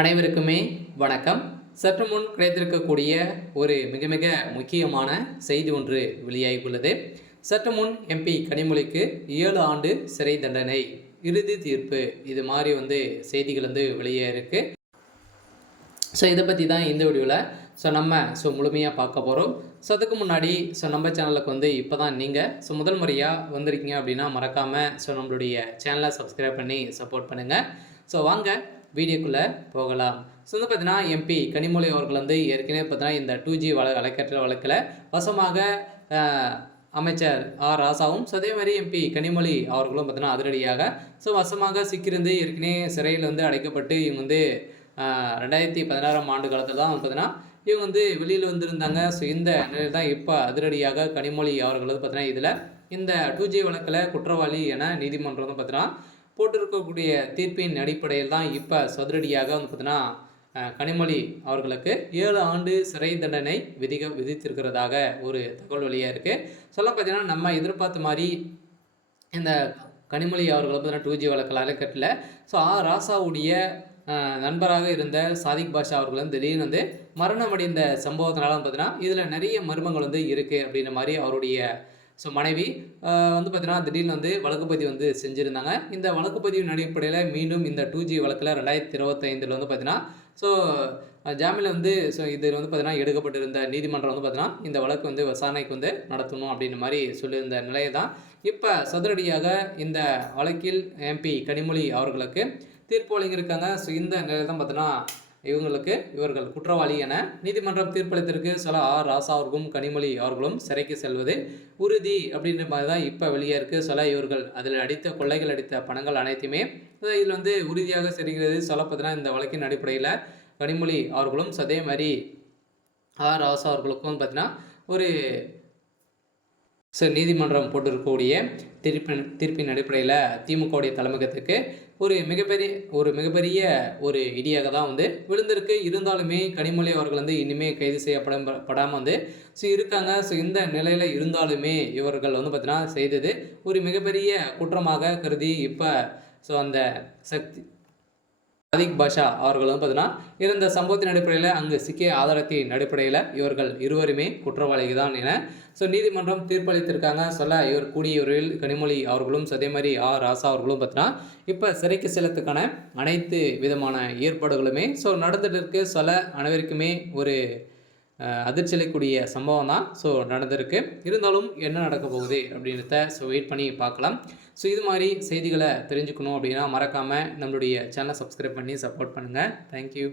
அனைவருக்குமே வணக்கம். சற்று முன் கிடைத்திருக்கக்கூடிய ஒரு மிக மிக முக்கியமான செய்தி ஒன்று வெளியாகியுள்ளது. சற்று முன் எம்பி கனிமொழிக்கு 7 ஆண்டு சிறை தண்டனை, இறுதி தீர்ப்பு, இது மாதிரி செய்திகள் வெளியே இருக்கு. இதை பற்றி தான் இந்த வீடியோவில் நம்ம முழுமையாக பார்க்க போகிறோம். அதுக்கு முன்னாடி நம்ம சேனலுக்கு இப்போ தான் நீங்கள் முதல் முறையாக வந்திருக்கீங்க அப்படின்னா மறக்காமல் நம்மளுடைய சேனலை சப்ஸ்கிரைப் பண்ணி சப்போர்ட் பண்ணுங்கள். வாங்க வீடியோக்குள்ளே போகலாம். பார்த்தீங்கன்னா எம்பி கனிமொழி அவர்கள் ஏற்கனவே பார்த்தீங்கன்னா இந்த 2G அலைக்கற்ற வழக்கில் வசமாக அமைச்சர் ஆர் ராசாவும் அதே மாதிரி எம்பி கனிமொழி அவர்களும் பார்த்தீங்கன்னா அதிரடியாக வசமாக சிக்கிருந்து ஏற்கனவே சிறையில் அடைக்கப்பட்டு இவங்க 2016ஆம் ஆண்டு காலத்தில் தான் பார்த்தீங்கன்னா இவங்க வெளியில் வந்திருந்தாங்க. இந்த நிலையில் தான் இப்போ அதிரடியாக கனிமொழி அவர்கள் பார்த்தீங்கன்னா இதில் இந்த 2G வழக்கில் குற்றவாளி என நீதிமன்றம் பார்த்தீங்கன்னா போட்டிருக்கக்கூடிய தீர்ப்பின் அடிப்படையில் தான் இப்போ சதுரடியாக பார்த்தீங்கன்னா கனிமொழி அவர்களுக்கு 7 ஆண்டு சிறை தண்டனை விதித்திருக்கிறதாக ஒரு தகவல் வெளியாக இருக்குது. பார்த்தீங்கன்னா நம்ம எதிர்பார்த்த மாதிரி இந்த கனிமொழி அவர்கள் பார்த்தீங்கன்னா 2G வழக்கில் அலைக்கட்டில் ஆர் ராசாவுடைய நண்பராக இருந்த சாதிக் பாஷா அவர்கள் திடீர்னு மரணமடைந்த சம்பவத்தினால பார்த்தீங்கன்னா இதில் நிறைய மர்மங்கள் இருக்குது அப்படின்ற மாதிரி அவருடைய மனைவி பார்த்தீங்கன்னா திடீர்னு வழக்குப்பதிவு செஞ்சுருந்தாங்க. இந்த வழக்குப்பதிவின் அடிப்படையில் மீண்டும் இந்த 2G வழக்கில் 2025 பார்த்தீங்கன்னா ஜாமீனில் இது பார்த்தீங்கன்னா எடுக்கப்பட்டிருந்த நீதிமன்றம் பார்த்தீங்கன்னா இந்த வழக்கு விசாரணைக்கு நடத்தணும் அப்படின்ற மாதிரி சொல்லியிருந்த நிலையை தான் இப்போ சதுரடியாக இந்த வழக்கில் எம்பி கனிமொழி அவர்களுக்கு தீர்ப்பு வழங்கியிருக்காங்க. இந்த நிலையில் தான் பார்த்தீங்கன்னா இவர்கள் குற்றவாளி என நீதிமன்றம் தீர்ப்பளித்திருக்கு. ஆர் ராசா அவர்களும் கனிமொழி அவர்களும் சிறைக்கு செல்வது உறுதி அப்படின்ற மாதிரி தான் இப்போ வெளியே இருக்குது. இவர்கள் அதில் கொள்ளைகள் அடித்த பணங்கள் அனைத்துமே இதில் உறுதியாக செல்கிறது. பார்த்தீங்கன்னா இந்த வழக்கின் அடிப்படையில் கனிமொழி அவர்களும் அதே மாதிரி ஆர் ராசா அவர்களுக்கும் பார்த்தீங்கன்னா ஒரு நீதிமன்றம் போட்டிருக்கக்கூடிய தீர்ப்பின் அடிப்படையில் திமுகவுடைய தலைமையகத்துக்கு ஒரு மிகப்பெரிய இடியாக தான் விழுந்திருக்கு. இருந்தாலுமே கனிமொழி அவர்கள் இனிமேல் கைது செய்யப்படாமல் இருக்காங்க. இந்த நிலையில் இருந்தாலுமே இவர்கள் பார்த்தீங்கன்னா செய்தது ஒரு மிகப்பெரிய குற்றமாக கருதி இப்போ அந்த சாதிக் பாஷா அவர்கள் பார்த்தீங்கன்னா இருந்த சம்பவத்தின் அடிப்படையில் அங்கு சிக்கிய ஆதாரத்தின் அடிப்படையில் இவர்கள் இருவருமே குற்றவாளிகள் தான் என நீதிமன்றம் தீர்ப்பளித்திருக்காங்க. இவர் கூடியவர்கள் கனிமொழி அவர்களும் அதே மாதிரி ஆர் ராசா அவர்களும் பார்த்தீங்கன்னா இப்போ சிறைக்கு செல்லத்துக்கான அனைத்து விதமான ஏற்பாடுகளுமே நடந்துட்டு இருக்கு. அனைவருக்குமே ஒரு அதிர்ச்சியக்கூடிய சம்பவம் தான் நடந்திருக்கு. இருந்தாலும் என்ன நடக்க போகுது அப்படின்றத வெயிட் பண்ணி பார்க்கலாம். இது மாதிரி செய்திகளை தெரிஞ்சுக்கணும் அப்படின்னா மறக்காமல் நம்மளுடைய சேனலை சப்ஸ்கிரைப் பண்ணி சப்போர்ட் பண்ணுங்கள். தேங்க்யூ.